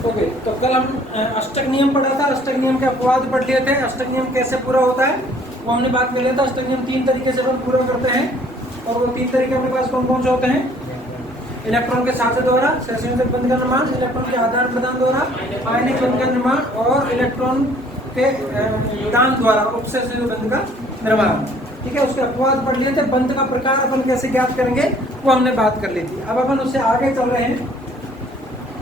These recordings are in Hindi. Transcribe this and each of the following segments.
ओके, तो कल हम अष्टक नियम पढ़ा था, अष्टक नियम के अपवाद पढ़ लिए थे। अष्टक नियम कैसे पूरा होता है वो हमने बात कर लिया था। अष्टक नियम 3 तरीके से अपन पूरा करते हैं, और वो 3 तरीके अपने पास कौन कौन से होते हैं? इलेक्ट्रॉन के साथ द्वारा सहसंयोजक बंध का निर्माण, इलेक्ट्रॉन के आदान प्रदान द्वारा आयनिक बंध का निर्माण, और इलेक्ट्रॉन के दान द्वारा उपसहसंयोजक बंध का निर्माण। ठीक है, उसके अपवाद पढ़ लिए थे। बंध का प्रकार अपन कैसे ज्ञात करेंगे वो हमने बात कर ली थी। अब अपन उससे आगे चल रहे हैं,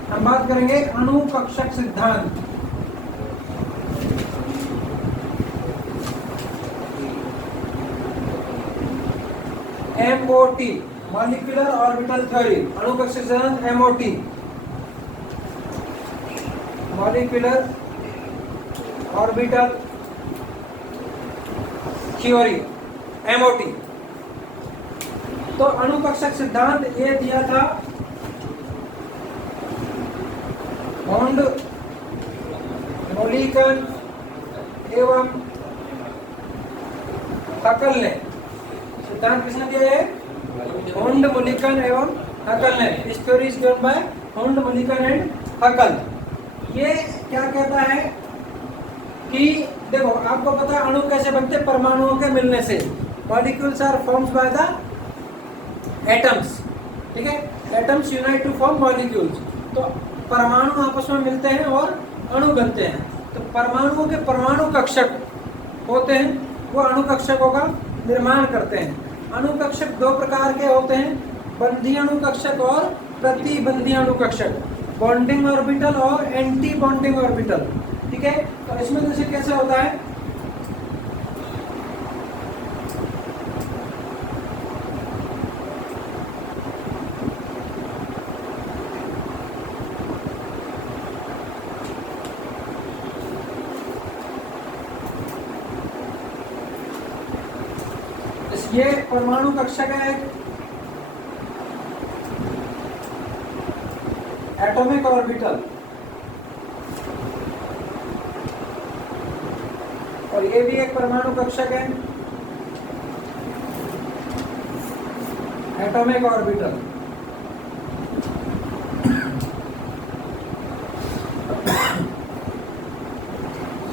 हम बात करेंगे अणुकक्षक सिद्धांत। MOT, molecular orbital theory. अणुकक्षक सिद्धांत MOT, molecular orbital theory, MOT। तो अणुकक्षक सिद्धांत ये दिया था बॉन्ड मोलिकन एवं हकल ने। सिद्धांत किसने दिया है? बॉन्ड मोलिकन एवं हकल ने। इस theory is given by bond Mulliken and Huckel. ये क्या कहता है कि देखो, आपको पता है अणु कैसे बनते हैं? परमाणुओं के मिलने से। Molecules are formed by the atoms. ठीक है, atoms unite to form molecules. तो परमाणु आपस में मिलते हैं और अणु बनते हैं। तो परमाणुओं के परमाणु कक्षक होते हैं, वो अणु कक्षकों का निर्माण करते हैं। अणु कक्षक 2 प्रकार के होते हैं, बंधी अणु कक्षक और प्रतिबंधी अणु कक्षक। बॉन्डिंग ऑर्बिटल और एंटी बॉन्डिंग ऑर्बिटल। ठीक है, तो इसमें जैसे कैसे होता है, ये परमाणु कक्षक है, एटॉमिक ऑर्बिटल, और ये भी एक परमाणु कक्षक है, एटॉमिक ऑर्बिटल।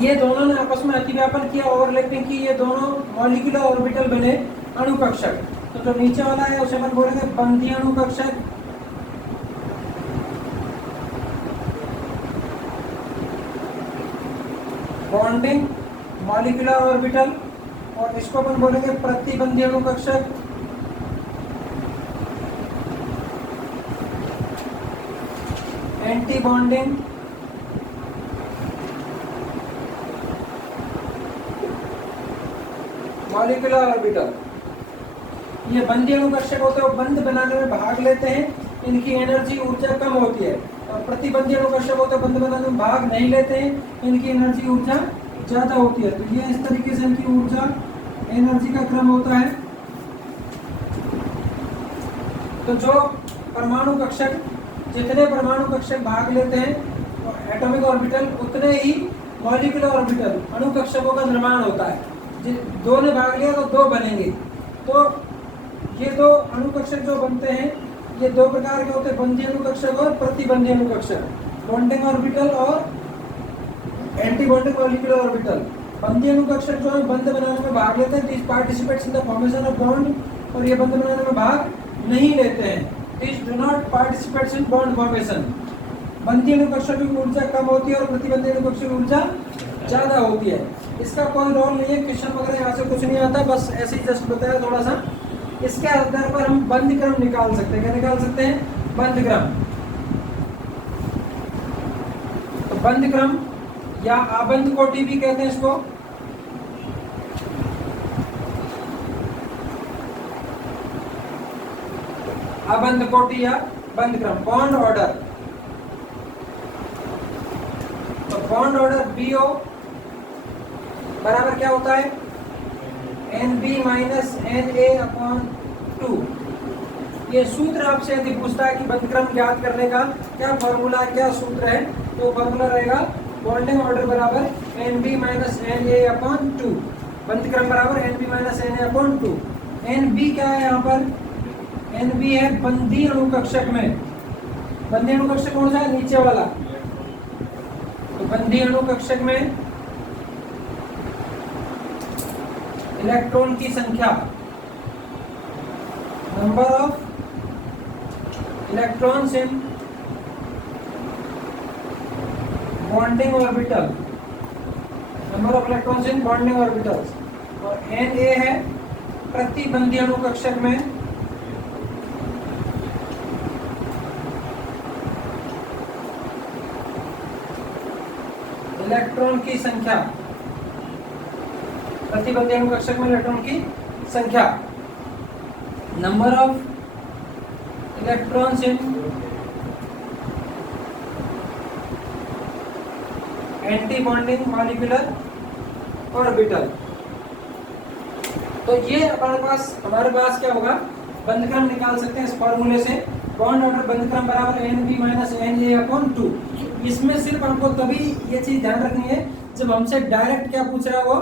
ये दोनों ने आपस में अतिव्यापन किया, ओवरलैपिंग की, ये दोनों मॉलिक्यूलर ऑर्बिटल बने अणु कक्षक। तो जो नीचे वाला है उसे अपन बोलेंगे बंधी अणु कक्षक, बॉन्डिंग मॉलिक्यूलर ऑर्बिटल, और इसको अपन बोलेंगे प्रतिबंधी अणु कक्षक, एंटी बॉन्डिंग मॉलिक्यूलर ऑर्बिटल। ये बंधी अणु कक्षक होते हैं, वो बंध बनाने में भाग लेते हैं, इनकी एनर्जी ऊर्जा कम होती है। और प्रतिबंधी अणु कक्षक होते हैं, बंध बनाने में भाग नहीं लेते हैं, इनकी एनर्जी ऊर्जा ज्यादा होती है। तो ये इस तरीके से इनकी ऊर्जा एनर्जी का क्रम होता है। तो जो परमाणु कक्षक, जितने परमाणु कक्षक भाग लेते हैं एटॉमिक ऑर्बिटल, उतने ही मॉलिक्यूलर ऑर्बिटल अणु कक्षकों का निर्माण होता है। 2 ने भाग लिया तो 2 बनेंगे। तो ये 2 अणु कक्षक जो बनते हैं, ये 2 प्रकार के होते हैं, बंधी अणु कक्षक और प्रतिबंधी अणु कक्षक। बॉन्डिंग ऑर्बिटल और एंटी बॉन्डिंग मॉलिक्यूलर ऑर्बिटल। बंधी अणु कक्षक जो है बंध बनाने में भाग लेते हैं, this participates in the formation of bond, और ये बंध बनाने में भाग नहीं लेते हैं, this do not participates in bond formation. बंधी अणु कक्षक की ऊर्जा कम होती है और प्रतिबंधी अणु कक्षक की ऊर्जा ज्यादा होती है। इसका कोई रोल नहीं है, क्वेश्चन वगैरह यहाँ से कुछ नहीं आता, बस ऐसे ही जस्ट बताया थोड़ा सा। इसके आधार पर हम बंध क्रम निकाल सकते हैं। क्या निकाल सकते हैं? बंध क्रम। तो बंध क्रम या आबंध कोटि भी कहते हैं इसको। आबंध कोटि या बंध क्रम, बॉन्ड ऑर्डर। तो बॉन्ड ऑर्डर BO बराबर क्या होता है? NB minus NA/2। ये सूत्र आपसे यदि पूछता है कि बंध क्रम ज्ञात करने का क्या फॉर्मूला, क्या सूत्र है, तो फॉर्मूला रहेगा बॉन्डिंग ऑर्डर बराबर NB माइनस NA/2। बंध क्रम बराबर NB माइनस NA/2। NB क्या है यहाँ पर? NB है बंधी अणु कक्षक में। बंधी अणु कक्षक कौन सा है? नीचे वाला। तो बंधी अणु कक्षक में इलेक्ट्रॉन की संख्या, number of electrons in bonding orbital, number of electrons in bonding orbitals, और Na है प्रति बंधी अणु कक्षक में इलेक्ट्रॉन की संख्या, प्रति बंधी अणु कक्षक में इलेक्ट्रॉन की संख्या, number of electrons in anti bonding molecular orbital. तो ये हमारे पास क्या होगा, बंधक्रम निकाल सकते हैं इस फॉर्मूले से, बॉन्ड ऑर्डर बंधक्रम बराबर NB माइनस NA/2। इसमें सिर्फ आपको तभी ये चीज ध्यान रखनी है जब हमसे डायरेक्ट क्या पूछ रहा है, वो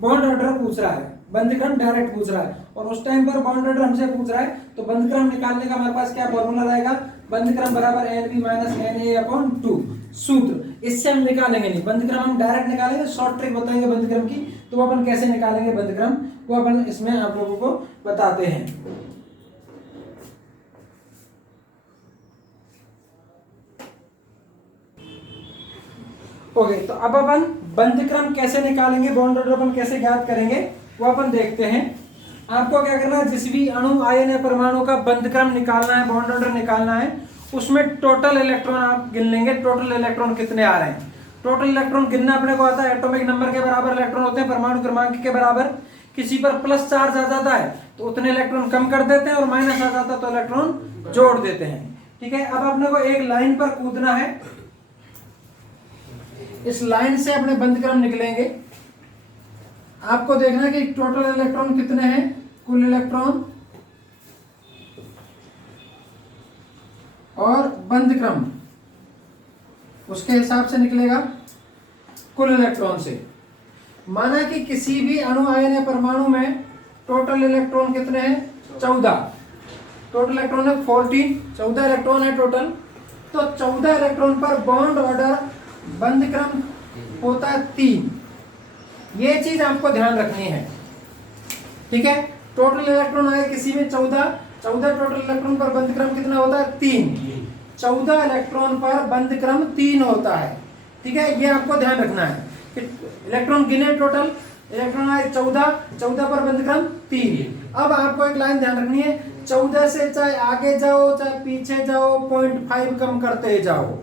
बॉन्ड ऑर्डर पूछ रहा है, बंधक्रम डायरेक्ट पूछ रहा है, और उस टाइम पर बॉन्ड ऑर्डर हमसे पूछ रहा है तो बंधक्रम निकालने का हमारे पास क्या फॉर्मूला रहेगा, बंधक्रम बराबर NB माइनस NA/2 सूत्र। इससे हम निकालेंगे नहीं, बंधक्रम हम डायरेक्ट निकालेंगे, शॉर्ट ट्रिक बताएंगे बंधक्रम की, तो वो अपन कैसे निकालेंगे बंधक्रम, वो अपन इसमें आप लोगों को बताते हैं। ओके, तो अब अपन बंधक्रम कैसे निकालेंगे, बॉन्ड ऑर्डर अपन कैसे ज्ञात करेंगे, वो अपन देखते हैं। आपको क्या करना है, जिस भी अणु आयन या परमाणु का बंधक्रम निकालना है, बॉन्ड ऑर्डर निकालना है, उसमें टोटल इलेक्ट्रॉन आप गिन लेंगे, टोटल इलेक्ट्रॉन कितने आ रहे हैं। टोटल इलेक्ट्रॉन गिनना अपने को आता है, एटॉमिक नंबर के बराबर इलेक्ट्रॉन होते हैं, परमाणु क्रमांक के बराबर। किसी पर प्लस चार्ज आ जाता है तो उतने इलेक्ट्रॉन कम कर देते हैं, और माइनस आ जाता है तो इलेक्ट्रॉन जोड़ देते हैं। ठीक है, अब अपने को एक लाइन पर कूदना है, इस लाइन से अपने बंधक्रम निकलेंगे। आपको देखना है कि टोटल इलेक्ट्रॉन कितने हैं, कुल इलेक्ट्रॉन और बंधक्रम, उसके हिसाब से निकलेगा कुल इलेक्ट्रॉन से। माना कि किसी भी अणु आयन या परमाणु में टोटल इलेक्ट्रॉन कितने हैं, 14, टोटल इलेक्ट्रॉन है 14, 14 इलेक्ट्रॉन है टोटल। तो 14 इलेक्ट्रॉन पर बॉन्ड ऑर्डर बंधक्रम होता है 3। ये चीज आपको ध्यान रखनी है। ठीक है, टोटल इलेक्ट्रॉन आए किसी में 14 टोटल इलेक्ट्रॉन पर बंधक्रम कितना होता है, 3। 14 इलेक्ट्रॉन पर बंधक्रम 3 होता है। ठीक है, ये आपको ध्यान रखना है कि इलेक्ट्रॉन गिने, टोटल इलेक्ट्रॉन आए 14 पर बंधक्रम 3। अब आपको एक लाइन ध्यान रखनी है, 14 से चाहे आगे जाओ चाहे पीछे जाओ 0.5 कम करते जाओ।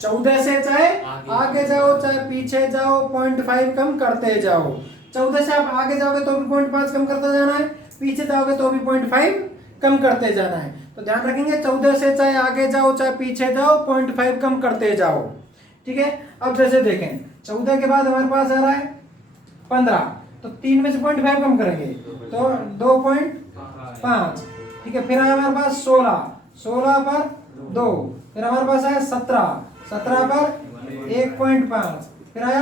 14 से चाहे आगे जाओ चाहे पीछे जाओ 0.5 कम करते जाओ। 14 से आप आगे जाओगे तो भी 0.5 कम करते जाना है, पीछे जाओगे तो भी 0.5 कम करते जाना है। तो ध्यान रखेंगे, 14 से चाहे आगे जाओ चाहे पीछे जाओ 0.5 कम करते जाओ। ठीक है, अब जैसे देखें 14 के बाद हमारे पास आ रहा है 15, तो 3 में से 0.5 कम करेंगे तो 2.5। ठीक है, फिर आया हमारे पास 16 पर 2, फिर हमारे पास आया 17 पर 1.5, फिर आया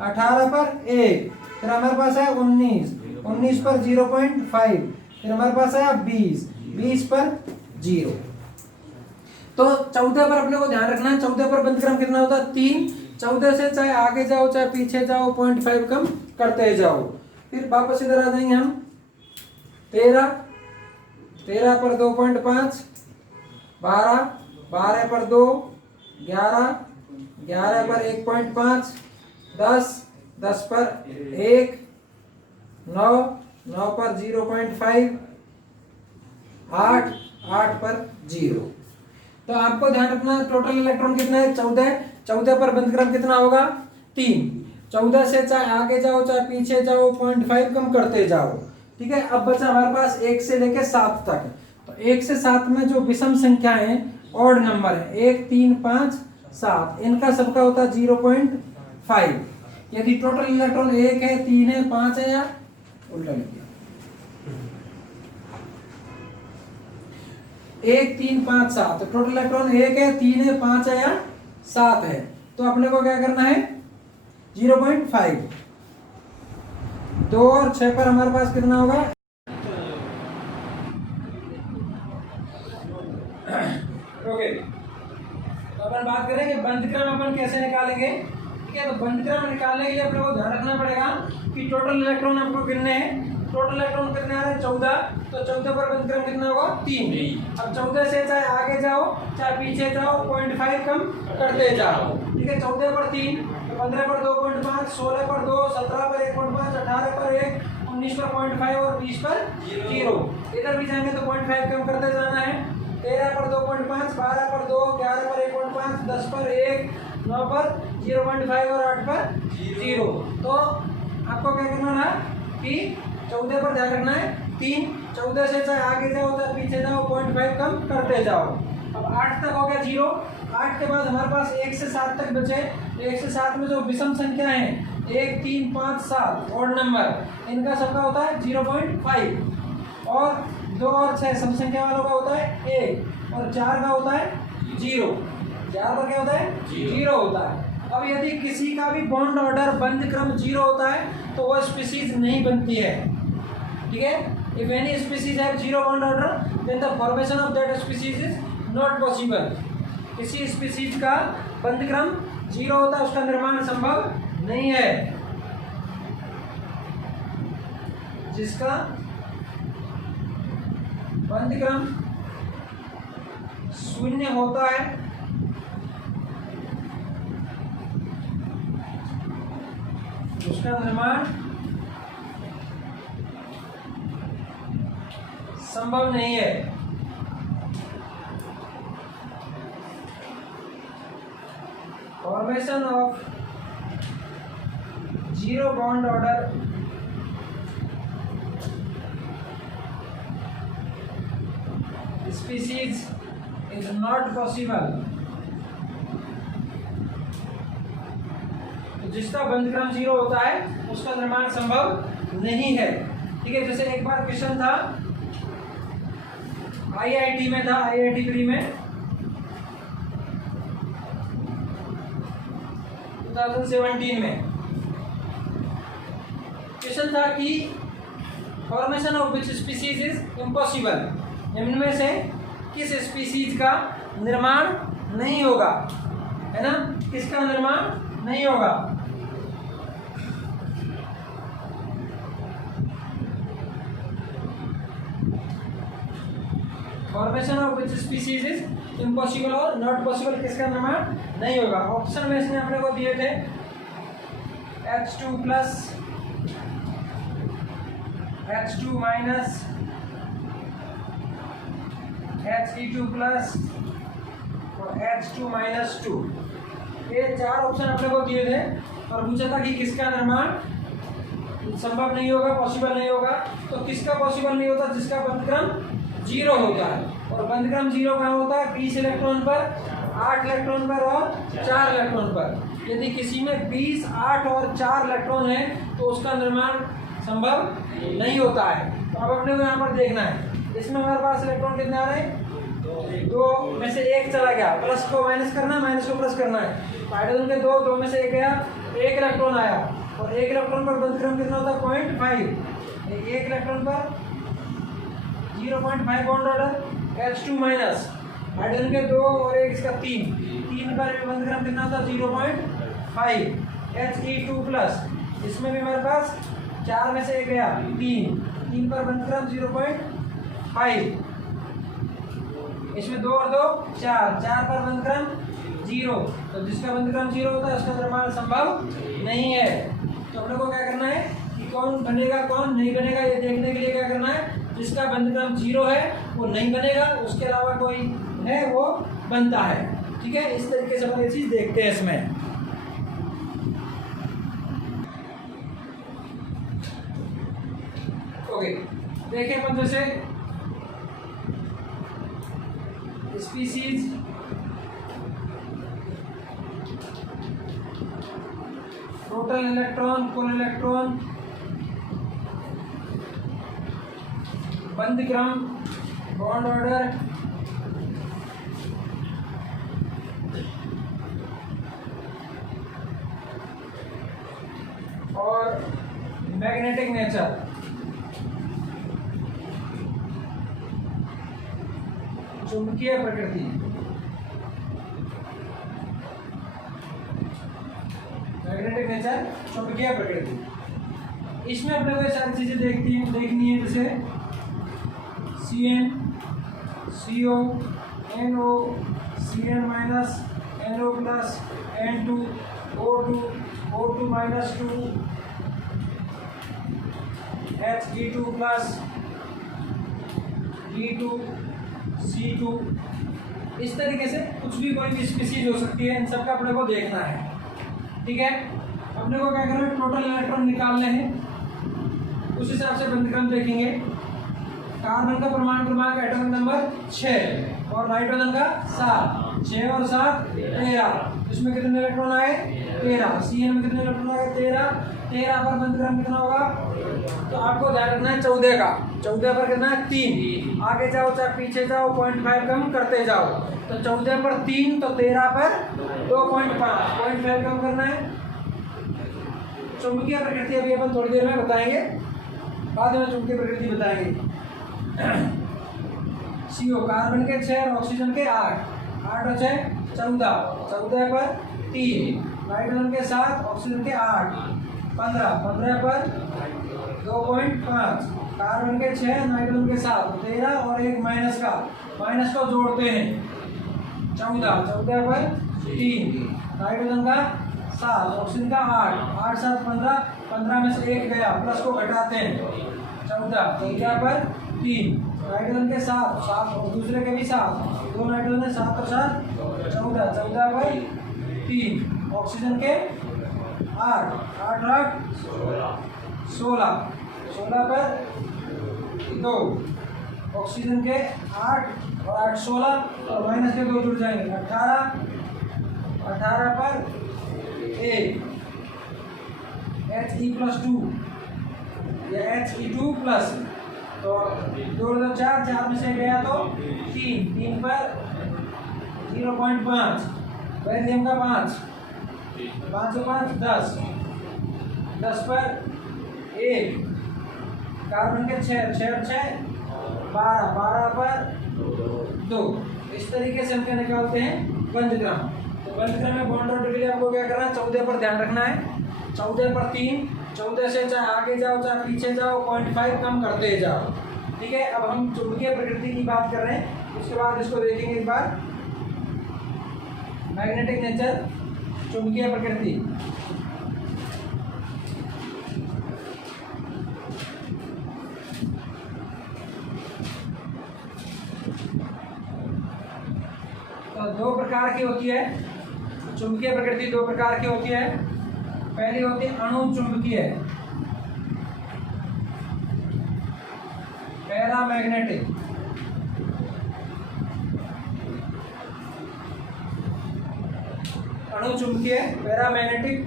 18 पर 1, फिर हमारे पास आया 19 पर 0.5, फिर हमारे पास आया 20 पर 0। तो 14 पर अपने को ध्यान रखना है, 14 पर बंधक्रम कितना होता है, 3। 14 से चाहे आगे जाओ चाहे पीछे जाओ 0.5 कम करते जाओ। फिर वापस इधर आ जाएंगे हम 13 पर 2.5, 12 पर 2, 11 पर 1.5, 10 पर 1, 9 पर 0.5, 8 पर 0। तो आपको ध्यान रखना टोटल इलेक्ट्रॉन कितना है, 14 पर बंधक्रम कितना होगा, 3। 14 से चाहे आगे जाओ चाहे पीछे जाओ 0.5 कम करते जाओ। ठीक है, अब बचा हमारे पास 1 से लेके 7 तक। तो 1 से 7 में जो विषम संख्या है, ऑड नंबर है, 1, 3, 5, 7, इनका सबका होता है 0.5। यदि टोटल इलेक्ट्रॉन 1 है, 3 है, 5 है, या उल्टा लिखिए 1, 3, 5, 7, तो टोटल इलेक्ट्रॉन 1 है, 3 है, 5 है, या 7 है, तो अपने को क्या करना है 0.5। 2 और 6 पर हमारे पास कितना होगा, ओके। तो अपन बात करें कि बंध क्रम अपन कैसे निकालेंगे। ठीक है, तो बंध क्रम निकालने के लिए अपने को ध्यान रखना पड़ेगा कि टोटल इलेक्ट्रॉन आपको कितने हैं। टोटल इलेक्ट्रॉन कितने आ रहे हैं 14, तो 14 पर बंध क्रम कितना होगा 3। अब 14 से चाहे आगे जाओ चाहे पीछे जाओ 0.5 कम करते जाओ। ठीक है, 14 पर 3, 15 पर 2.5, 16 पर 2, 17 पर 1.5, 18 पर 1, 19 पर 0.5 और 20 पर 0। इधर भी जाएंगे तो 0.5 कम करते जाना है। 13 पर 2.5, 12 पर 2, 11 पर 1.5, 10 पर 1, 9 पर 0.5 और 8 पर 0। तो आपको क्या करना है कि 14 पर ध्यान रखना है 3, 14 से चाहे आगे जाओ चाहे पीछे जाओ 0.5 कम करते जाओ। अब 8 तक हो गया 0। 8 के बाद हमारे पास 1 से 7 तक बचे। 1 से 7 में जो विषम संख्या है 1, 3, 5, 7 ऑड नंबर, इनका सबका होता है 0.5 और 2 और 6 सम संख्या वालों का होता है 1 और 4 का होता है 0। 4 पर क्या होता है 0 होता है। अब यदि किसी का भी बॉन्ड ऑर्डर बंध क्रम 0 होता है तो वह स्पीसीज नहीं बनती है। ठीक है, if any species have 0 bond order then the formation of that species is not possible. किसी स्पीसीज का बंध क्रम 0 होता है, उसका निर्माण संभव नहीं है। जिसका बंध क्रम 0 होता है उसका निर्माण संभव नहीं है। Formation of 0 bond order species is not possible. जिसका बंध क्रम 0 होता है उसका निर्माण संभव नहीं है। ठीक है, जैसे एक बार क्वेश्चन था आईआईटी में था, आईआईटी प्री में 2017 में क्वेश्चन था कि formation of which species is impossible. इनमें से किस स्पीसीज का निर्माण नहीं होगा, है ना, किसका निर्माण नहीं होगा। Formation of which species is impossible और नॉट पॉसिबल, किसका निर्माण नहीं होगा। ऑप्शन में इसने अपने को दिए थे H2 plus, H2 minus, He2 plus और H2 माइनस 2। ये 4 ऑप्शन अपने को दिए थे और पूछा था कि किसका निर्माण संभव नहीं होगा, पॉसिबल नहीं होगा। तो किसका पॉसिबल नहीं होता, जिसका बंध क्रम 0 होता है। और बंध क्रम 0 कहाँ होता है 20 इलेक्ट्रॉन पर, 8 इलेक्ट्रॉन पर और 4 इलेक्ट्रॉन पर। यदि किसी में 20, 8 और 4 इलेक्ट्रॉन है तो उसका निर्माण संभव नहीं होता है। तो अब अपने को यहाँ पर देखना है, इसमें हमारे पास इलेक्ट्रॉन कितने आ रहे हैं 2 में से 1 चला गया, प्लस को माइनस करना है, माइनस को प्लस करना है। हाइड्रोजन के 2 में से 1 गया, 1 इलेक्ट्रॉन आया और 1 इलेक्ट्रॉन पर बंध क्रम कितना होता है 0.5। 1 इलेक्ट्रॉन पर 0.5 bond order. H2 minus, hydrogen के 2 और 1 इसका 3 पर बंध क्रम कितना होता है 0.5। He2 प्लस, इसमें भी हमारे पास 4 में से 1 गया, 3 पर बंध क्रम 0.5। इसमें 2 और 2 4 पर बंध क्रम 0। तो जिसका बंध क्रम 0 होता है उसका निर्माण संभव नहीं है। तो अपने को क्या करना है कि कौन बनेगा कौन नहीं बनेगा, ये देखने के लिए क्या करना है, जिसका बंध क्रम 0 है वो नहीं बनेगा, उसके अलावा कोई है वो बनता है। ठीक है, इस तरीके से अपन ये चीज देखते हैं इसमें। ओके, देखें अपन जैसे स्पीसीज टोटल इलेक्ट्रॉन, कुल इलेक्ट्रॉन, बंध क्रम, बॉन्ड ऑर्डर, और मैग्नेटिक नेचर। चुंबकीय प्रकृति। मैग्नेटिक नेचर, चुंबकीय प्रकृति। इसमें अपने को ये सारी चीजें देखनी है, जैसे Cn, CO, NO, Cn minus, NO plus, N2, O2, O2 minus 2, He2 plus, E2, C2। इस तरीके से कुछ भी कोई भी स्पीसीज हो सकती है, इन सबका अपने को देखना है। ठीक है, अपने को क्या करना है, टोटल इलेक्ट्रॉन निकालने हैं, उस हिसाब से बंधक्रम देखेंगे। कार्बन का परमाणु क्रमांक एटॉमिक नंबर 6 और नाइट्रोजन का 7, 6 और 7 13। इसमें कितने इलेक्ट्रॉन आए, 13। Cn में कितने इलेक्ट्रॉन आए, 13। 13 पर बंधक्रम कितना होगा, तो आपको ध्यान रखना है 14 का। 14 पर कितना है, 3। आगे जाओ चाहे पीछे जाओ, 0.5 कम करते जाओ। तो 14 पर 3, तो 13 पर 2.5, 0.5 कम करना है। चुंबकीय प्रकृति अभी अपन थोड़ी देर में बताएंगे, बाद में चुंबकीय प्रकृति बताएंगे। CO कार्बन के 6 और ऑक्सीजन के 8, 8 और 6 14, 14 पर 3। नाइट्रोजन के 7, ऑक्सीजन के 8, 15, 15 पर 2.5। कार्बन के 6, नाइट्रोजन के 7, 13 और एक माइनस को जोड़ते हैं, 14, 14 पर 3। नाइट्रोजन का 7, ऑक्सीजन का 8, 8 7 15, 15 में से 1 गया, प्लस को घटाते हैं, 14, 14 पर 3। नाइट्रोजन के 7, 7 और दूसरे के भी 7, 2 नाइट्रोजन है, 7 और 7 14, 14 पर 3। ऑक्सीजन के 8, 8 और 8 16, 16 पर 2। ऑक्सीजन के 8 और 8 16 और माइनस के 2 जुड़ जाएंगे, 18, 18 पर 1। He+2 या He2 प्लस, तो 2 2 4, 4 में से गया तो 3, 3 पर 0.5। वैरियम का 5, 5 और 5 10, 10 पर 1। कार्बन के 6, 6 और 6 12, 12 पर 2। इस तरीके से हम क्या निकालते हैं, बंधक्रम। तो बंधक्रम में बॉन्ड ऑर्डर के लिए आपको क्या करना है, 14 पर ध्यान रखना है, 14 पर 3। 14 से चाहे आगे जाओ चाहे पीछे जाओ, 0.5 कम करते जाओ। ठीक है, अब हम चुंबकीय प्रकृति की बात कर रहे हैं, उसके बाद इसको देखेंगे एक बार। मैग्नेटिक नेचर, चुंबकीय प्रकृति। तो 2 प्रकार की होती है चुंबकीय प्रकृति, 2 प्रकार की होती है। पहली होती है अणुचुंबकीय, पैरामैग्नेटिक। अणुचुंबकीय, पैरामैग्नेटिक।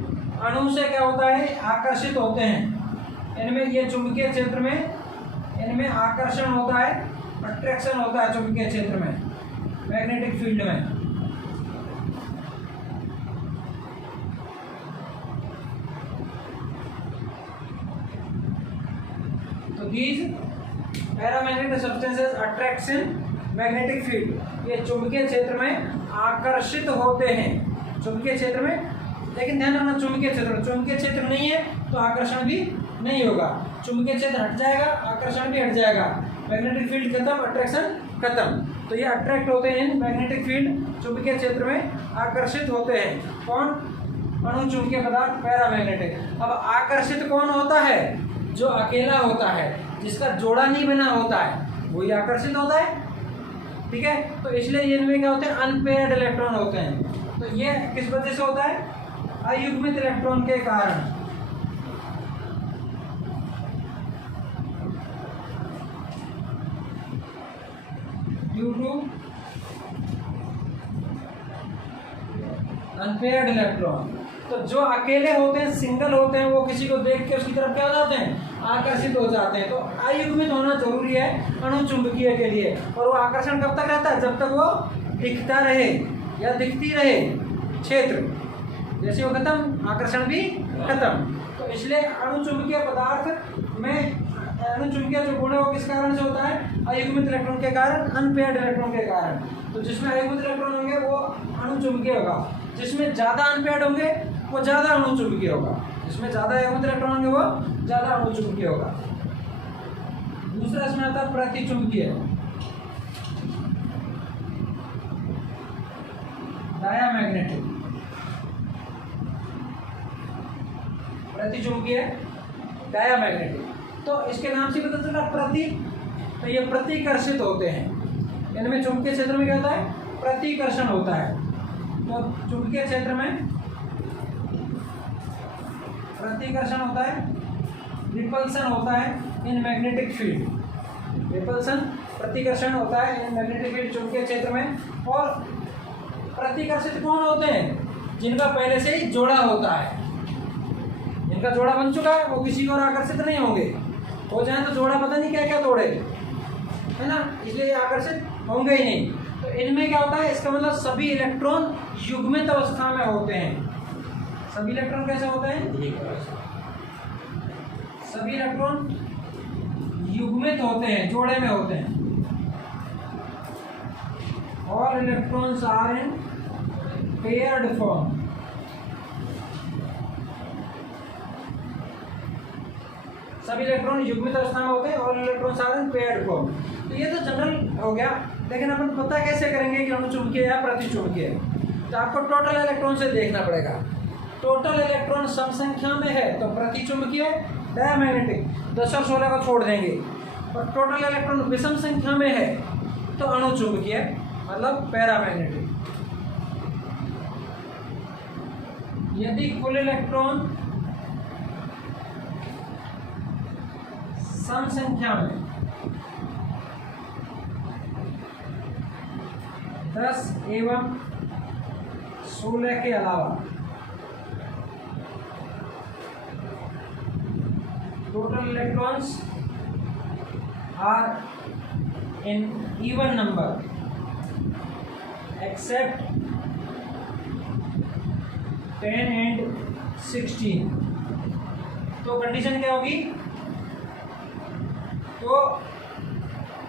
अणु से क्या होता है, आकर्षित होते हैं। इनमें ये चुंबकीय क्षेत्र में इनमें आकर्षण होता है, अट्रैक्शन होता है चुंबकीय क्षेत्र में, मैग्नेटिक फील्ड में। These paramagnetic substances attracts in magnetic field। ये चुंबकीय क्षेत्र में आकर्षित होते हैं, चुंबकीय क्षेत्र में। लेकिन ध्यान रखना, चुंबकीय क्षेत्र नहीं है तो आकर्षण भी नहीं होगा। चुंबकीय क्षेत्र हट जाएगा, आकर्षण भी हट जाएगा। मैग्नेटिक फील्ड खत्म, अट्रैक्शन खत्म। तो ये अट्रैक्ट होते हैं मैग्नेटिक फील्ड, चुंबकीय क्षेत्र में आकर्षित होते हैं। कौन, अणु चुंबकीय पदार्थ, पैरामैग्नेटिक। अब आकर्षित कौन होता है, जो अकेला होता है, जिसका जोड़ा नहीं बना होता है, वही आकर्षित होता है। ठीक है, तो इसलिए ये इनमें क्या होते हैं, अनपेयर्ड इलेक्ट्रॉन होते हैं। तो ये किस वजह से होता है, अयुग्मित इलेक्ट्रॉन के कारण। Due to unpaired electron. तो जो अकेले होते हैं, सिंगल होते हैं, वो किसी को देख के उसकी तरफ क्या हो जाते हैं, आकर्षित हो जाते हैं। तो अयुग्मित होना जरूरी है अणुचुंबकीय के लिए। और वो आकर्षण कब तक रहता है, जब तक वो दिखता रहे या दिखती रहे क्षेत्र। जैसे वो खत्म, आकर्षण भी खत्म। तो इसलिए अणुचुंबकीय पदार्थ में अणुचुंबकीय जो गुण है वो किस कारण से होता है, अयुग्मित इलेक्ट्रॉन के कारण, अनपेयर्ड इलेक्ट्रॉन के कारण। तो जिसमें अयुग्मित इलेक्ट्रॉन होंगे वो अणुचुंबकीय होगा, जिसमें ज़्यादा अनपेयर्ड होंगे वो ज़्यादा अणुचुंबकीय होगा। जिसमें ज़्यादा अवमित इलेक्ट्रॉन होंगे वो ज़्यादा अणुचुंबकीय होगा। दूसरा इसमें आता है प्रतिचुंबकीय, डायामैग्नेटिक। प्रतिचुंबकीय, डायामैग्नेटिक। तो इसके नाम से पता चला प्रति, तो ये प्रतिकर्षित होते हैं। इनमें चुंबकीय क्षेत्र में क्या होता है? प्रतिकर्षण होता है। तो चुंबकीय क्षेत्र में प्रतिकर्षण होता है, रिपल्सन होता है इन मैग्नेटिक फील्ड। रिपल्सन, प्रतिकर्षण होता है इन मैग्नेटिक फील्ड चुंबकीय क्षेत्र में। और प्रतिकर्षित कौन होते हैं? जिनका पहले से ही जोड़ा होता है। जिनका जोड़ा बन चुका है वो किसी और आकर्षित नहीं होंगे। हो जाए तो जोड़ा पता नहीं क्या क्या तोड़े, है ना, इसलिए आकर्षित होंगे ही नहीं। तो इनमें क्या होता है? इसका मतलब सभी इलेक्ट्रॉन युग्मित अवस्था में होते हैं। सभी इलेक्ट्रॉन कैसे होते हैं? सभी इलेक्ट्रॉन युग्मित होते हैं, जोड़े में होते हैं। All electrons are in paired form. सभी इलेक्ट्रॉन युग्मित अवस्था में होते हैं और electrons are in paired form. तो ये तो जनरल हो गया, लेकिन अपन पता कैसे करेंगे कि अणुचुंबकीय या प्रतिचुंबकीय है? तो आपको टोटल इलेक्ट्रॉन से देखना पड़ेगा। टोटल इलेक्ट्रॉन सम संख्या में है तो प्रतिचुंबकीय, डायमैग्नेटिक, 10 और 16 को छोड़ देंगे। और टोटल इलेक्ट्रॉन विषम संख्या में है तो अणुचुंबकीय, मतलब पैरामैग्नेटिक। यदि कुल इलेक्ट्रॉन सम संख्या में 10 एवं 16 के अलावा total electrons are in even number except 10 and 16, तो कंडीशन क्या होगी? तो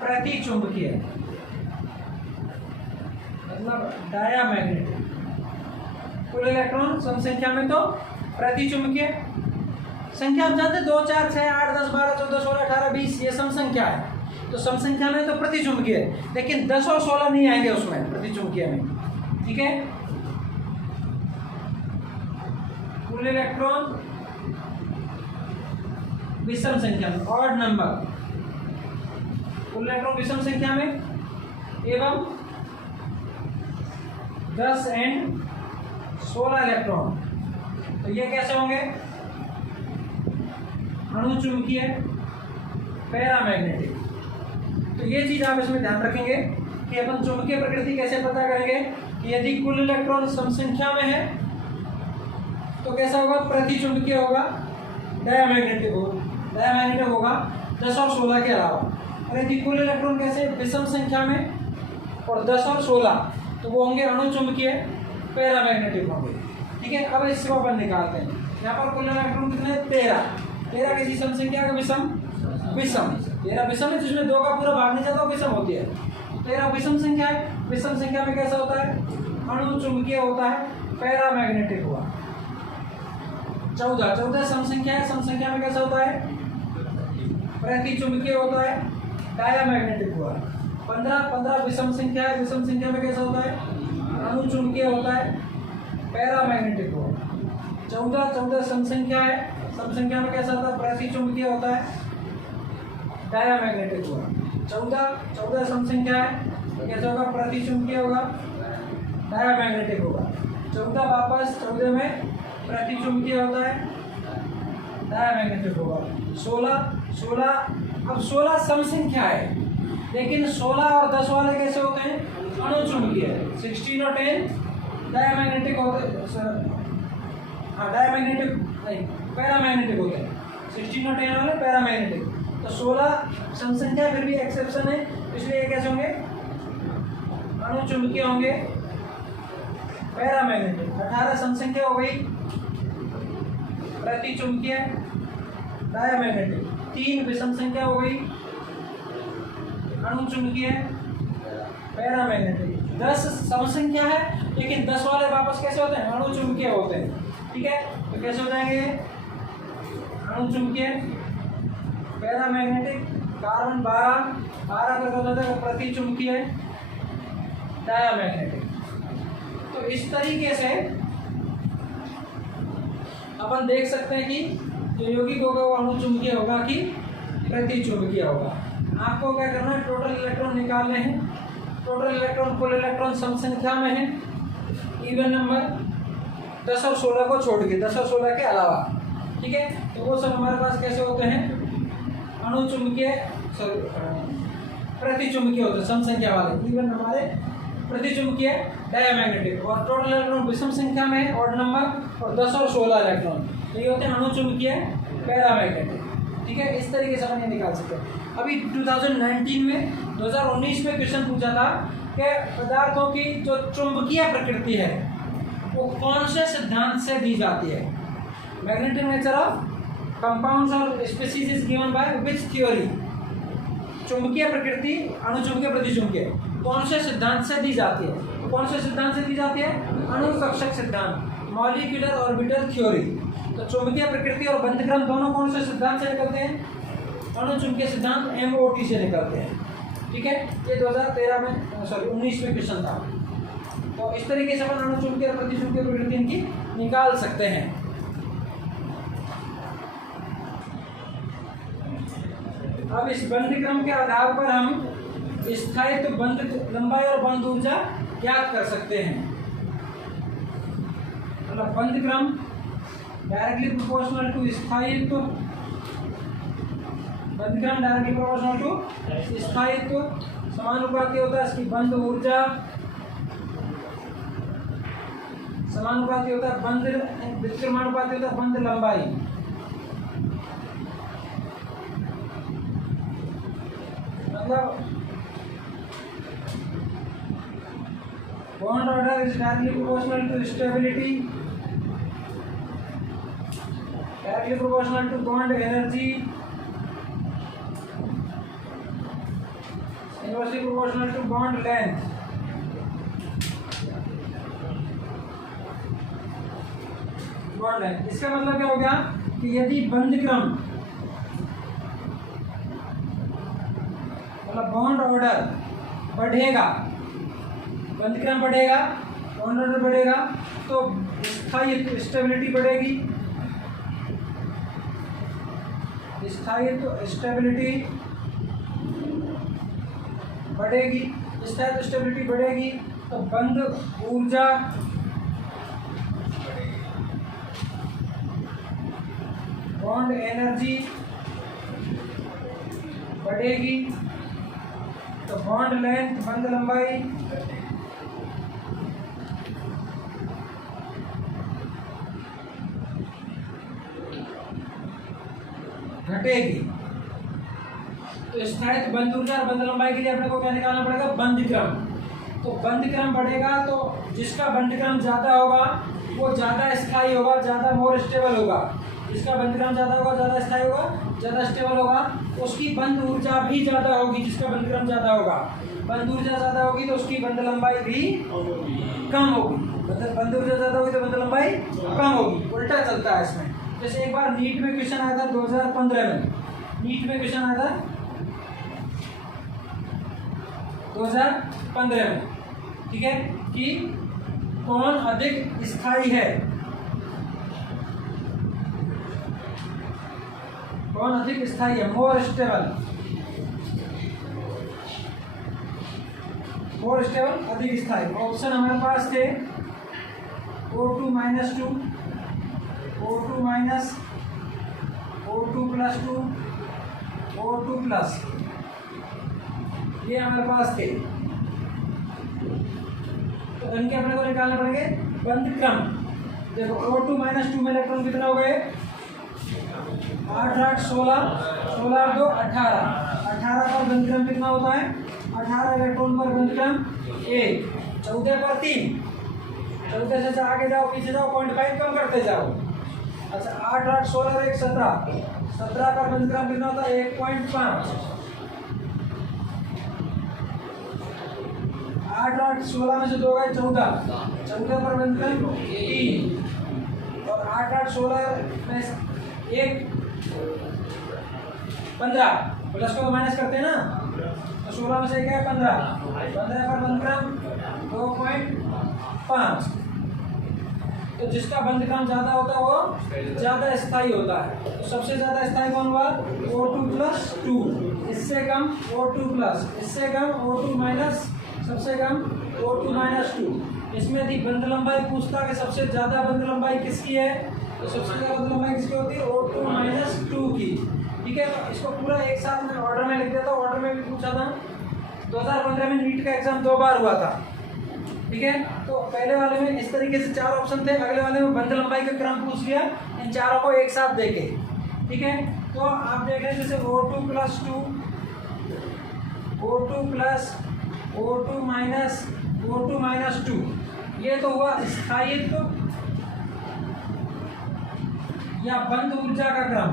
प्रतिचुंबकीय, मतलब डायामैग्नेटिक। कुल इलेक्ट्रॉन सम संख्या में तो प्रतिचुंबकीय। संख्या आप जानते हैं 2, 4, 6, 8, 10, 12, 14, 16, 18, 20 ये सम संख्या है। तो सम संख्या में तो प्रतिचुंबकीय है, लेकिन 10 और 16 नहीं आएंगे उसमें प्रतिचुंबकीय में। ठीक है, कुल इलेक्ट्रॉन विषम संख्या में, ऑड नंबर, कुल इलेक्ट्रॉन विषम संख्या में एवं 10 and 16 इलेक्ट्रॉन, तो ये कैसे होंगे? अणुचुंबकीय, पैरामैग्नेटिक। तो ये चीज आप इसमें ध्यान रखेंगे कि अपन चुंबकीय प्रकृति कैसे पता करेंगे कि यदि कुल इलेक्ट्रॉन सम संख्या में है तो कैसा होगा? प्रतिचुंबकीय होगा, डायमैग्नेटिक होगा 10 और 16 के अलावा। और यदि कुल इलेक्ट्रॉन कैसे विषम संख्या में और 10 और 16 तो वो होंगे अणुचुंबकीय, पैरामैग्नेटिक होंगे। ठीक है, अब इसको अपन निकालते हैं। यहाँ पर कुल इलेक्ट्रॉन कितने? 13 किसी सम संख्या का विषम 13 विषम है, जिसमें 2 का पूरा भाग नहीं जाता, विषम होती है। 13 विषम संख्या है। विषम संख्या में कैसा होता है? अणुचुंबकीय होता है, पैरामैग्नेटिक हुआ। 14 सम संख्या है। सम संख्या में कैसा होता है? प्रतिचुंबकीय होता है, डायामैग्नेटिक हुआ। 15 विषम संख्या है। विषम संख्या में कैसा होता है? अणुचुंबकीय होता है, पैरामैग्नेटिक हुआ। 14 सम संख्या है। सम संख्या में कैसा होता है? प्रतिचुंबकीय होता है, डायामैग्नेटिक हुआ। 14 सम संख्या है तो कैसा होगा? प्रतिचुंबकीय होगा, डायामैग्नेटिक होगा। 14 वापस 14 में प्रतिचुंबकीय होता है, डायामैग्नेटिक होगा। 16 अब 16 सम संख्या है, लेकिन 16 और 10 वाले कैसे होते हैं? अणुचुंबकीय। 16 और 10 डायामैग्नेटिक होते हैं, हाँ डायामैग्नेटिक नहीं, पैरामैग्नेटिक होते हैं। 16 और 10 वाले पैरामैग्नेटिक। तो 16 सम संख्या फिर भी एक्सेप्शन है, इसलिए ये कैसे होंगे? अणुचुंबकीय होंगे, पैरामैग्नेटिक। 18 सम संख्या हो गई, प्रतिचुंबकीय, डायामैग्नेटिक। 3 विषम संख्या हो गई, अणुचुंबकीय, पैरामैग्नेटिक। 10 सम संख्या है, लेकिन 10 वाले वापस कैसे होते हैं? अणुचुंबकीय होते हैं। ठीक है, तो कैसे हो जाएंगे अणु चुंबकीय, पैरामैग्नेटिक कार्बन 12 का हो जाएगा प्रति चुंबकीय डायामैग्नेटिक। तो इस तरीके से अपन देख सकते हैं कि जो यौगिक होगा वो अणु चुंबकीय होगा कि प्रति चुंबकीय होगा। आपको क्या करना है, टोटल इलेक्ट्रॉन निकालने हैं। टोटल इलेक्ट्रॉन कुल इलेक्ट्रॉन सम संख्या में है, इवन नंबर 10 और 16 को छोड़ के, 10 और 16 के अलावा, ठीक है। तो वो सब हमारे पास कैसे होते हैं, अणु चुंबकीय प्रति चुंबकीय होते हैं, सम संख्या वाले, इवन हमारे प्रति चुंबकीय डायामैग्नेटिक। और टोटल इलेक्ट्रॉन विषम संख्या में है, ऑड नंबर, और 10 और 16 इलेक्ट्रॉन, ये होते हैं अणु चुंबकीय पैरामैग्नेटिक, ठीक है। इस तरीके से हम ये निकाल सकते हैं। अभी 2019 में 2019 में क्वेश्चन पूछा था कि पदार्थों की जो चुंबकीय प्रकृति है वो कौन से सिद्धांत से दी जाती है। मैग्नेटिक नेचर ऑफ कंपाउंड्स और species is given by which theory. चुंबकीय प्रकृति अणु चुंबकीय प्रति चुंबकीय कौन से सिद्धांत से दी जाती है। कौन से सिद्धांत से दी जाती है, अणुकक्षक सिद्धांत, मॉलिक्यूलर ऑर्बिटल थ्योरी। तो चुंबकीय प्रकृति और बंधक्रम दोनों कौन से सिद्धांत से निकलते हैं, अणु चुंबकीय सिद्धांत MOT से निकलते हैं, ठीक है। ये 2013 में 19 में क्वेश्चन था। तो इस तरीके से अपन अणु चुंबकीय और प्रति चुंबकीय प्रकृति इनकी निकाल सकते हैं। अब इस बंधक्रम के आधार पर हम स्थायित्व, बंध लंबाई और बंध ऊर्जा ज्ञात कर सकते हैं। मतलब बंधक्रम डायरेक्टली प्रोपोर्शनल टू स्थायित्व, बंधक्रम डायरेक्टली प्रोपोर्शनल टू स्थायित्व, समानुपाती होता है इसकी बंध ऊर्जा, समानुपाती होता है बंध, विक्रमानुपाती होता है बंध लंबाई। मतलब bond order is directly proportional to stability, directly proportional to bond energy, inversely proportional to bond length। Bond length, इसका मतलब क्या हो गया कि यदि बंधक्रम मतलब बॉन्ड ऑर्डर बढ़ेगा, बंधक्रम बढ़ेगा, बॉन्ड ऑर्डर बढ़ेगा तो स्थायित्व स्टेबिलिटी बढ़ेगी, स्थायित्व स्टेबिलिटी बढ़ेगी, स्थायित्व स्टेबिलिटी बढ़ेगी तो बंध ऊर्जा बॉन्ड एनर्जी बढ़ेगी, तो बॉन्ड लेंथ बंध लंबाई घटेगी। तो स्थायित्व, बंध ऊर्जा और बंध लंबाई के लिए अपने को क्या निकालना पड़ेगा, बंधक्रम। तो बंधक्रम बढ़ेगा तो जिसका बंधक्रम ज़्यादा होगा वो ज़्यादा स्थायी होगा, ज़्यादा मोर स्टेबल होगा। जिसका बंधक्रम ज़्यादा होगा, ज़्यादा स्थायी होगा, ज़्यादा स्टेबल होगा, उसकी बंध ऊर्जा भी ज़्यादा होगी। जिसका बंधक्रम ज़्यादा होगा, बंध ऊर्जा ज़्यादा होगी तो उसकी बंध लंबाई भी कम होगी। बंध ऊर्जा ज़्यादा होगी तो बंध लंबाई कम होगी, उल्टा चलता है इसमें। जैसे एक बार नीट में क्वेश्चन आया था 2015 में, नीट में क्वेश्चन आया था 2015 में, ठीक है, कि कौन अधिक स्थायी है, कौन अधिक स्थायी है, मोर स्टेबल, मोर स्टेबल अधिक स्थायी। ऑप्शन हमारे पास थे O2 - 2, O2 minus, O2 + 2, O2 plus, ये हमारे पास थे। तो इनके अपने को निकालने पड़ेंगे बंधक्रम। देखो O2 - 2 में इलेक्ट्रॉन कितना हो गए, 8 8 16, 16 2 18, 18 पर बंधक्रम कितना होता है, 18 इलेक्ट्रॉन पर बंधक्रम 1, 14 पर 3, 14 से आगे जाओ पीछे जाओ 0.5 कम करते जाओ। अच्छा 8 8 16 और 1 17, 17 पर बंधक्रम कितना होता है, 1.5, 8 8 16 में से 2 गए 14, 14 पर बंधक्रम 3, और 8 8 16 में 1 15 प्लस को माइनस करते हैं ना, तो 16 में से क्या है 15 पर बंध क्रम 2.5। तो जिसका बंध क्रम ज्यादा होता है वो ज्यादा स्थायी होता है। तो सबसे ज्यादा स्थायी कौन हुआ? O2+2। इससे कम O2+, इससे कम O2-, सबसे कम O2-2। इसमें थी बंध लंबाई, पूछता कि सबसे ज्यादा बंध लंबाई किसकी है, तो सबसे ज्यादा बंध लंबाई किसकी होती है? O2-2 की। ठीक है, तो इसको पूरा एक साथ मैं ऑर्डर में लिख देता हूँ। ऑर्डर में भी पूछा था 2015 में नीट का एग्जाम 2 बार हुआ था। ठीक है, तो पहले वाले में इस तरीके से 4 ऑप्शन थे, अगले वाले में बंध लंबाई का क्रम पूछ लिया, इन चारों को एक साथ देके। ठीक है, तो आप देख रहे हैं जैसे O2+2, O2-2, ये तो हुआ स्थायित्व या बंध ऊर्जा का क्रम,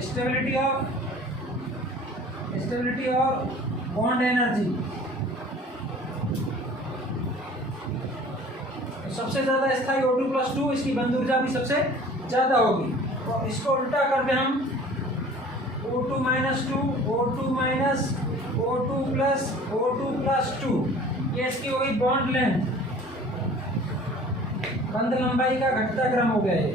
स्टेबिलिटी और बॉन्ड एनर्जी। सबसे ज्यादा स्थायी O2+2, इसकी बंध ऊर्जा भी सबसे ज्यादा होगी। और इसको उल्टा कर दें हम O2-2, O2+2, ये इसकी होगी बॉन्ड लेंथ, बंध लंबाई का घटता क्रम हो गया ये।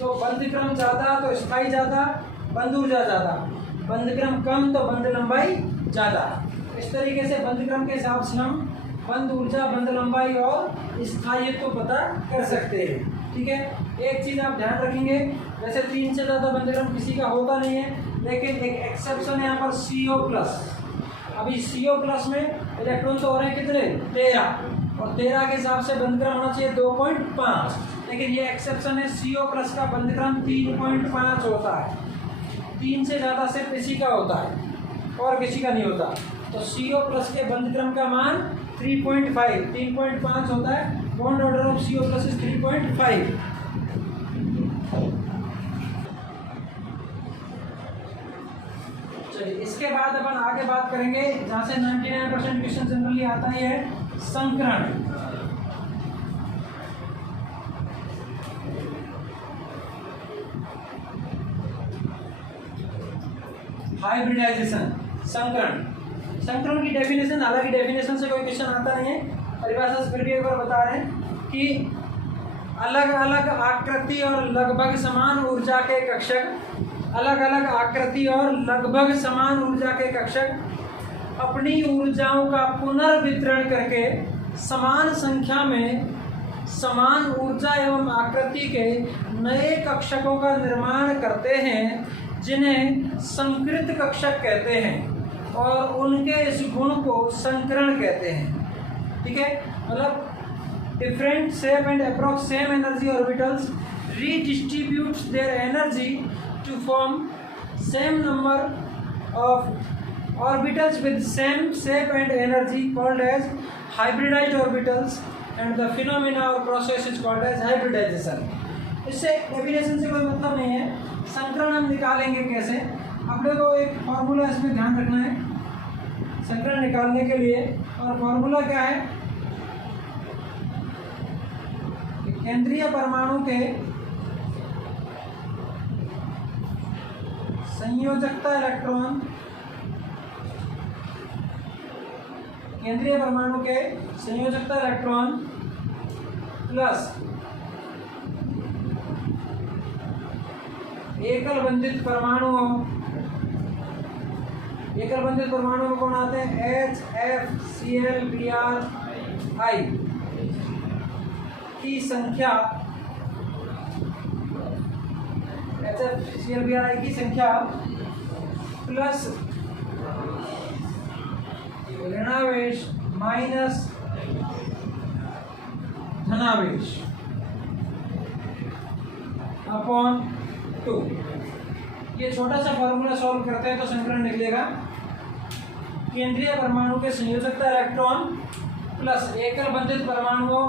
तो बंध क्रम ज्यादा तो स्थायी ज्यादा, बंध ऊर्जा ज्यादा, बंध क्रम कम तो बंध लंबाई ज्यादा। इस तरीके से बंध क्रम के हिसाब से हम बंध ऊर्जा, बंध लंबाई और स्थायित्व पता कर सकते हैं। ठीक है, एक चीज आप ध्यान रखेंगे, वैसे 3 से ज्यादा बंध क्रम किसी का होता नहीं है, लेकिन एक एक्सेप्शन है यहाँ पर CO+। अभी CO+ में इलेक्ट्रॉन तो हो रहे हैं कितने? 13, और 13 के हिसाब से बंध क्रम होना चाहिए 2.5, लेकिन ये एक्सेप्शन है, CO+ का बंध क्रम 3.5 होता है। 3 से ज्यादा सिर्फ इसी का होता है और किसी का नहीं होता। तो CO+ के बंध क्रम का मान 3.5 होता है। Bond order of CO+ is 3.5। चलिए, इसके बाद अपन आगे बात करेंगे जहां से 99% क्वेश्चन जनरली आता ही है, संकरण। हाइब्रिडाइजेशन, संकरण की डेफिनेशन, हालांकि डेफिनेशन से कोई क्वेश्चन आता नहीं है, परिभाषा से फिर भी एक बार बता रहे हैं कि अलग अलग आकृति और लगभग समान ऊर्जा के कक्षक, अलग अलग आकृति और लगभग समान ऊर्जा के कक्षक अपनी ऊर्जाओं का पुनर्वितरण करके समान संख्या में समान ऊर्जा एवं आकृति के नए कक्षकों का निर्माण करते हैं, जिन्हें संकृत कक्षक कहते हैं, और उनके इस गुण को संकरण कहते हैं। ठीक है, मतलब different shape and approx same energy orbitals redistributes their energy to form same number of orbitals with same shape and energy called as hybridized orbitals, and the phenomena or process is called as hybridization। इससे डेफिनेशन से कोई मतलब नहीं है, संकरण हम निकालेंगे कैसे। अपने को एक फॉर्मूला इसमें ध्यान रखना है संकरण निकालने के लिए, और फॉर्मूला क्या है? केंद्रीय परमाणु के संयोजकता इलेक्ट्रॉन, केंद्रीय परमाणु के संयोजकता इलेक्ट्रॉन प्लस एकल बंधित परमाणुओं, एकल बंधित परमाणु में कौन आते हैं? HFCl Br I की संख्या, HFCl Br I की संख्या प्लस ऋणावेश माइनस धनावेश अपॉन 2। ये छोटा सा फॉर्मूला सॉल्व करते हैं तो संकरण निकलेगा, केंद्रीय परमाणु के संयोजकता इलेक्ट्रॉन प्लस एकल बंधित परमाणुओं,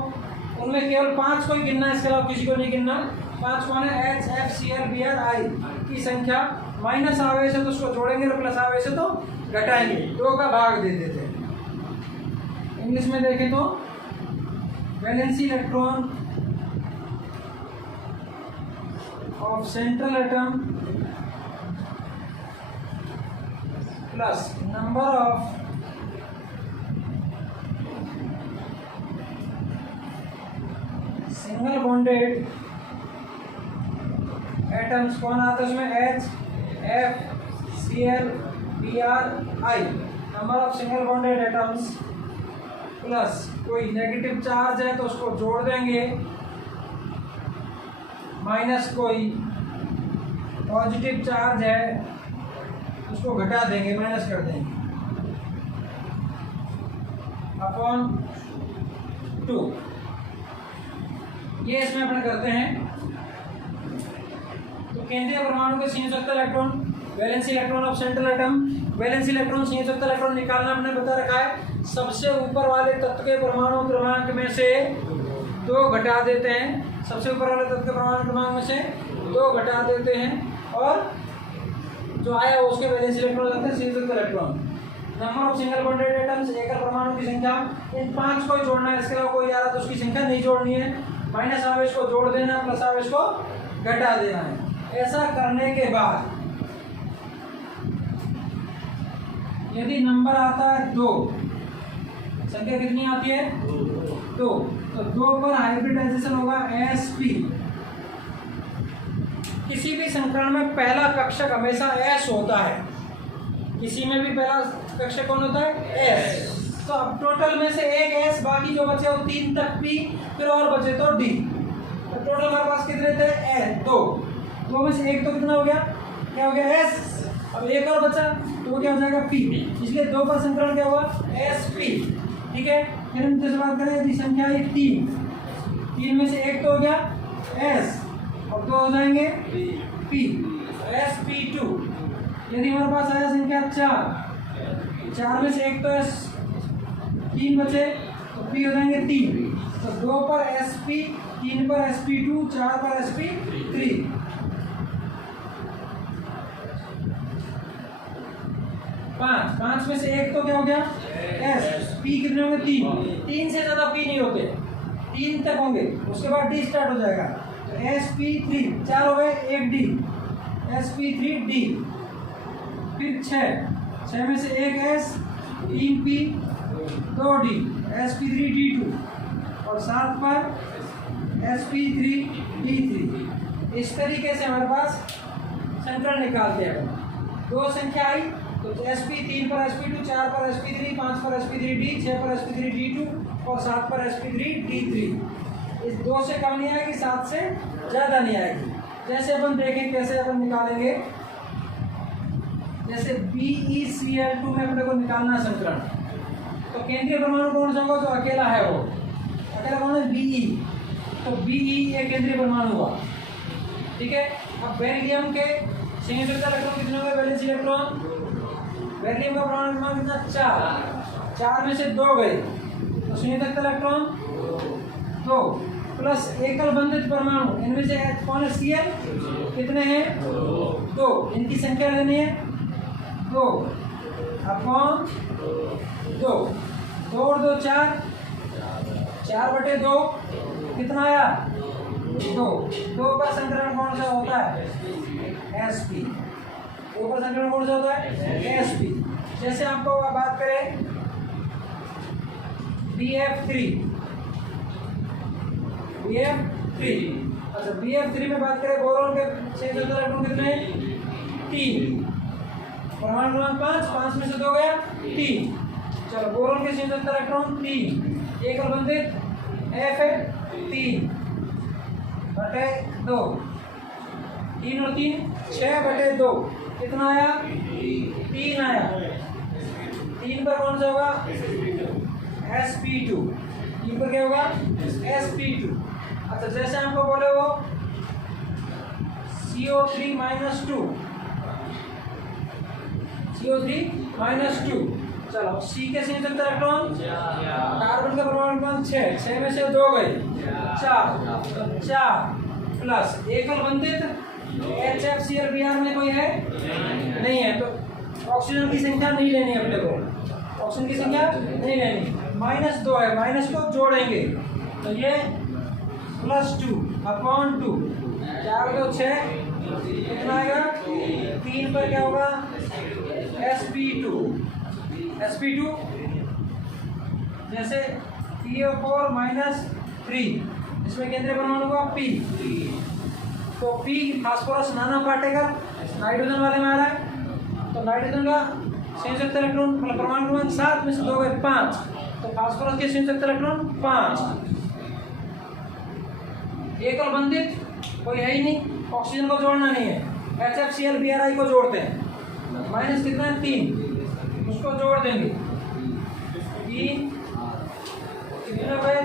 उनमें केवल 5 को ही गिनना है, इसके अलावा किसी को नहीं गिनना। 5 कौन है? HFCl Br I की संख्या माइनस आवेश है तो उसको जोड़ेंगे, और प्लस आवेश है तो घटाएंगे, 2 का भाग दे देते हैं। इंग्लिश में देखें तो valency electron of central atom plus number of single bonded atoms कौन आता है उसमें, H, F, Cl, Br, I, number of single bonded atoms plus कोई नेगेटिव चार्ज है तो उसको जोड़ देंगे, माइनस कोई पॉजिटिव चार्ज है उसको घटा देंगे, माइनस कर देंगे, अपॉन 2। ये इसमें अपन करते हैं। तो केंद्रीय परमाणु के संयोजक electron, valency electron of central atom, valency electron संयोजक इलेक्ट्रॉन निकालना हमने बता रखा है। सबसे ऊपर वाले तत्व के परमाणु क्रमांक में से 2 घटा देते हैं, सबसे ऊपर वाले तत्व के परमाणु क्रमांक में से 2 घटा देते हैं, और जो आया वो उसके वैलेंसी इलेक्ट्रॉन लगते हैं संयोजक electron. Number of single bonded atoms, एकल परमाणु की संख्या, इन 5 को ही जोड़ना है, इसके अलावा कोई आ रहा तो उसकी संख्या नहीं जोड़नी है, माइनस आवेश को जोड़ देना, प्लस आवेश को घटा देना है। ऐसा करने के बाद यदि नंबर आता है 2, संख्या कितनी आती है 2, तो 2 पर हाइब्रिडाइजेशन होगा sp। किसी भी संकरण में पहला कक्षक हमेशा s होता है, किसी में भी पहला कक्षक कौन होता है s। तो अब टोटल में से एक s, बाकी जो बचे वो 3 तक p, फिर और बचे तो d। तो टोटल हमारे पास कितने थे 2 में से एक तो कितना हो गया, क्या हो गया s। अब एक और बचा तो वो क्या हो जाएगा p, इसलिए 2 पर संकरण क्या हुआ sp। ठीक है, फिर हम जैसे बात करें यदि संख्या है 3 में से एक तो हो गया s और 2 हो जाएंगे p, sp2। यदि हमारे पास आया संख्या 4 में से एक तो s, 3 बचे तो p हो जाएंगे 3, तो 2 पर sp, 3 पर sp2, 4 पर sp3। 5 में से एक तो क्या हो गया s, p कितने होंगे 3 से ज्यादा p नहीं होते, 3 तक होंगे, उसके बाद d स्टार्ट हो जाएगा, तो sp3, 4 हो गए, एक d, sp3d। फिर 6 में से एक s, 3p, 2d, sp3d2, और 7 पर sp3d3। इस तरीके से हमारे पास संकरण निकालते हैं। 2 संख्या आई तो sp 3 पर sp2, 4 पर sp3, 5 पर sp3d, 6 पर sp3d2 और 7 पर sp3d3। इस 2 से कम नहीं आएगी, 7 से ज़्यादा नहीं आएगी। जैसे अपन देखें कैसे अपन निकालेंगे, जैसे BeCl2 में अपने को निकालना संकरण, तो केंद्रीय परमाणु कौन सा होगा, जो अकेला है वो अकेला कौन है Be, तो Be ये केंद्रीय परमाणु हुआ। ठीक है, अब बेरिलियम के संयोजक इलेक्ट्रॉन कितने हुए, वैलेंसी इलेक्ट्रॉन, बेरिलियम का परमाणु क्रमांक कितना 4 में से 2 गए, तो संयोजक इलेक्ट्रॉन 2 प्लस एकल बंधित परमाणु, इनमें से कौन है Cl, कितने हैं 2, इनकी संख्या लेनी है 2 अपॉन 2, 2 और 2 4/2 कितना आया 2 का संकरण कौन सा होता है sp, 2 का संकरण कौन सा होता है sp। जैसे आपको बात करें BF3, अच्छा BF3 में बात करें, बोरोन के संयोजक इलेक्ट्रॉन कितने 3, परमाणु क्रमांक 5 में से 2 गया 3। चलो बोरोन के संयोजक इलेक्ट्रॉन 3, एकल बंधित F है 3/2, 3 और 3 6/2, कितना आया 3 आया। 3 पर कौन सा होगा sp2, 3 पर क्या होगा sp2। अच्छा जैसे हमको बोले वो CO3-2, CO3-2। चलो C के संयोजक इलेक्ट्रॉन, कार्बन का परमाणु क्रमांक 6 में से 2 गए 4 प्लस एकल बंधित HFCl में कोई है नहीं है, तो ऑक्सीजन की संख्या नहीं लेनी है अपने को, ऑक्सीजन की संख्या नहीं लेनी। -2 है, माइनस को जोड़ेंगे तो ये +2 अपॉन 2, 4 2 6, कितना आएगा 3 पर क्या होगा sp2 जैसे PO4 -3, इसमें केंद्रीय परमाणु का P, तो P फास्फोरस नाना पार्टिकल नाइट्रोजन वाले में आ रहा है, तो नाइट्रोजन का संयुक्त इलेक्ट्रॉन परमाणु क्रमांक 7 में से 2 गए 5, तो फास्फोरस के संयुक्त इलेक्ट्रॉन 5। एकल बंधित कोई है ही नहीं, ऑक्सीजन को जोड़ना नहीं है, HFCl Bri को जोड़ते हैं, माइनस कितना है 3, उसको जोड़ देंगे 3, कितने हुए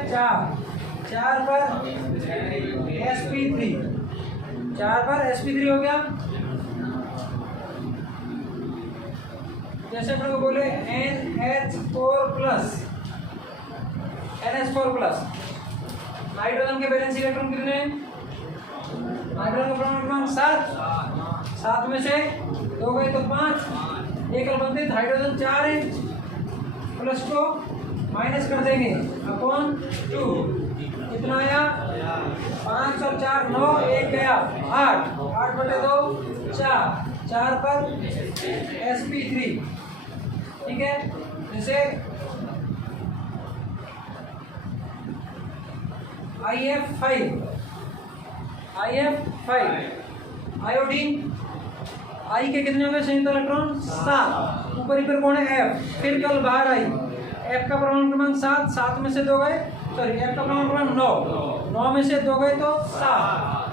4 पर sp3, 4 पर sp3 हो गया। जैसे अपने को बोले NH4+, NH4+, नाइट्रोजन के वैलेंस इलेक्ट्रॉन कितने हैं, नाइट्रोजन का परमाणु क्रमांक 7 में से 2 गए तो 5, एकल बंधित हाइड्रोजन 4 है, प्लस को माइनस कर देंगे अपॉन 2, कितना आया 5 और 4 9, 1 गया 8 बटे 2 4 पर sp3, ठीक है। जैसे IF5 आयोडीन, आई के कितने हुए संयुक्त इलेक्ट्रॉन 7, ऊपरी पर कौन है F, फिर कल बाहर आई, F का परमाणु क्रमांक 7 में से 2 गए, सॉरी F का परमाणु क्रमांक 9 में से 2 गए तो 7,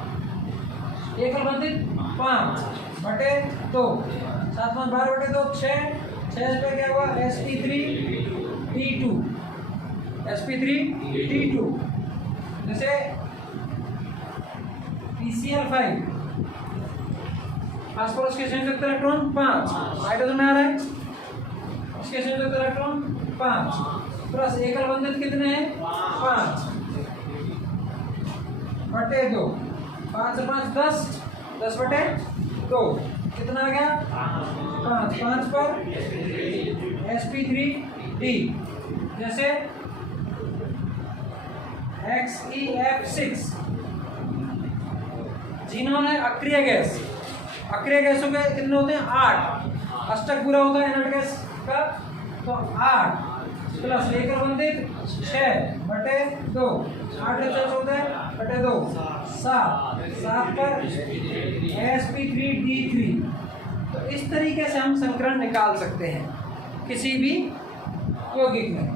एकल बंधित 5 बटे 2, 7 5 12 बटे 2 6 पे क्या हुआ sp3d2, जैसे PCl5 फास्फोरस के संयुक्त इलेक्ट्रॉन 5, हाइड्रोजन में आ रहा है, इसके संयुक्त इलेक्ट्रॉन 5 प्लस एकल बंधित कितने हैं 5 बटे 2, 5 से 5 10 बटे 2, कितना आ गया 5 पर sp3d, जैसे XeF6 जीनोन है अक्रिय गैस, अक्रिय गैसों के कितने होते हैं 8, अष्टक पूरा होता है इनर्ट गैस का, तो 8 प्लस एकल बंधित 6 बटे 2, 8 होता है बटे 2 7 पर sp3d3। तो इस तरीके से हम संकरण निकाल सकते हैं किसी भी यौगिक में,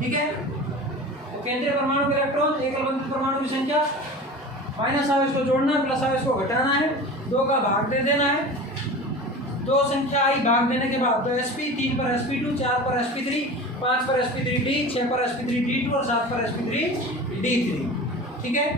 ठीक है। तो केंद्रीय परमाणु के इलेक्ट्रॉन, एकल बंधित परमाणु की संख्या, माइनस आवेश को जोड़ना है, प्लस आवेश को घटाना है, 2 का भाग दे देना है, 2 संख्या आई भाग देने के बाद तो sp, 3 पर sp2, 4 पर sp3, 5 पर sp3d, 6 पर sp3d2 और 7 पर sp3d3, ठीक है।